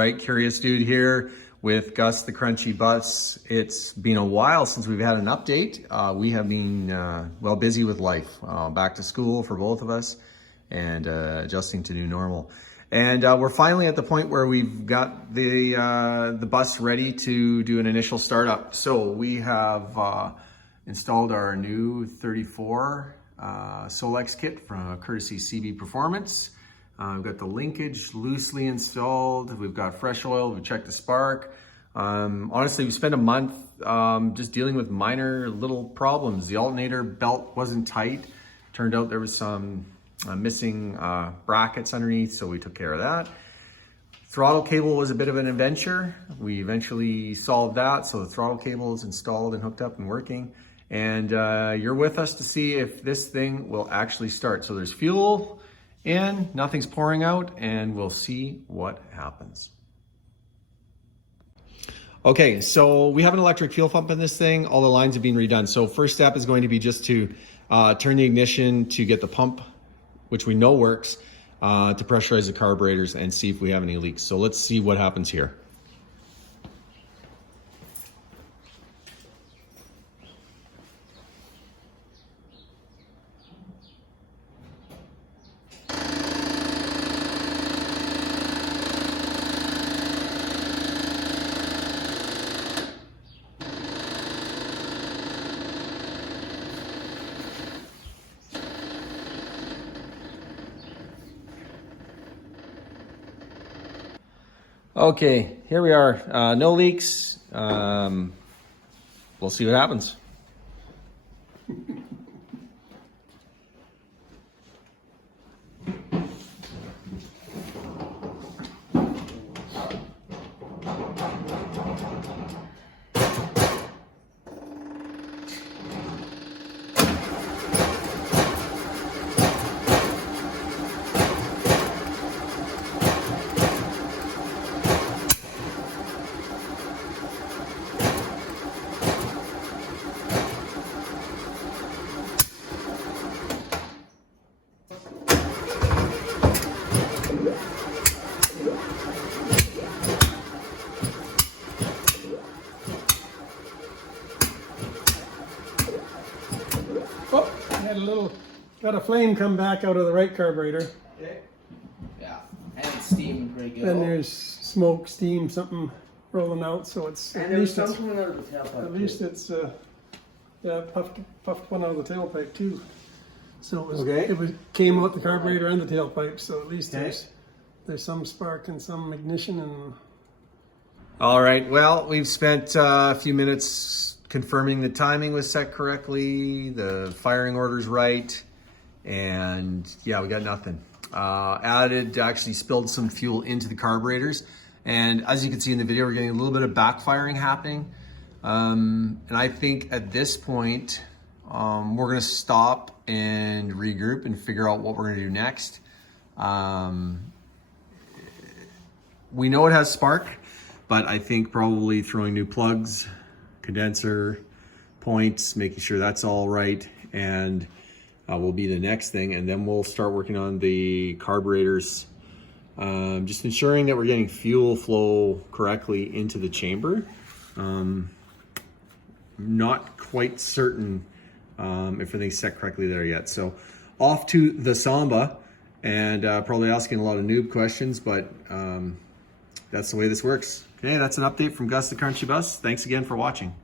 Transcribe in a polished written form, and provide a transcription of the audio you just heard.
right, Curious Dude here with Gus the Crunchy Bus. It's been a while since we've had an update. We have been, well, busy with life. Back to school for both of us and adjusting to new normal. And we're finally at the point where we've got the bus ready to do an initial startup. So we have installed our new 34 Solex kit from courtesy CB Performance. We've got the linkage loosely installed. We've got fresh oil. We've checked the spark. Honestly, we spent a month just dealing with minor little problems. The alternator belt wasn't tight. Turned out there was some missing brackets underneath, so we took care of that. Throttle cable was a bit of an adventure. We eventually solved that, so the throttle cable is installed and hooked up and working. And you're with us to see if this thing will actually start. So there's fuel in, nothing's pouring out, and we'll see what happens. Okay, so we have an electric fuel pump in this thing. All the lines have been redone. So first step is going to be just to turn the ignition to get the pump, which we know works, to pressurize the carburetors and see if we have any leaks. So let's see what happens here. Okay, here we are. No leaks. We'll see what happens. Oh, got a flame come back out of the right carburetor. Okay. Yeah, and steam pretty good. Then there's smoke, steam, something rolling out. So it's and there's some coming out of the tailpipe. At least it's yeah, puffed one out of the tailpipe too. So it was came out the carburetor and the tailpipe. So at least there's some spark and some ignition and. All right, well, we've spent a few minutes confirming the timing was set correctly, the firing order's right, and yeah, we got nothing. Actually spilled some fuel into the carburetors, and as you can see in the video, we're getting a little bit of backfiring happening. And I think at this point, we're gonna stop and regroup and figure out what we're gonna do next. We know it has spark, but I think probably throwing new plugs, condenser points, making sure that's all right, and will be the next thing. And then we'll start working on the carburetors, just ensuring that we're getting fuel flow correctly into the chamber. Not quite certain if everything's set correctly there yet. So off to the Samba, and probably asking a lot of noob questions, but that's the way this works. Okay, that's an update from Gus the Crunchy Bus. Thanks again for watching.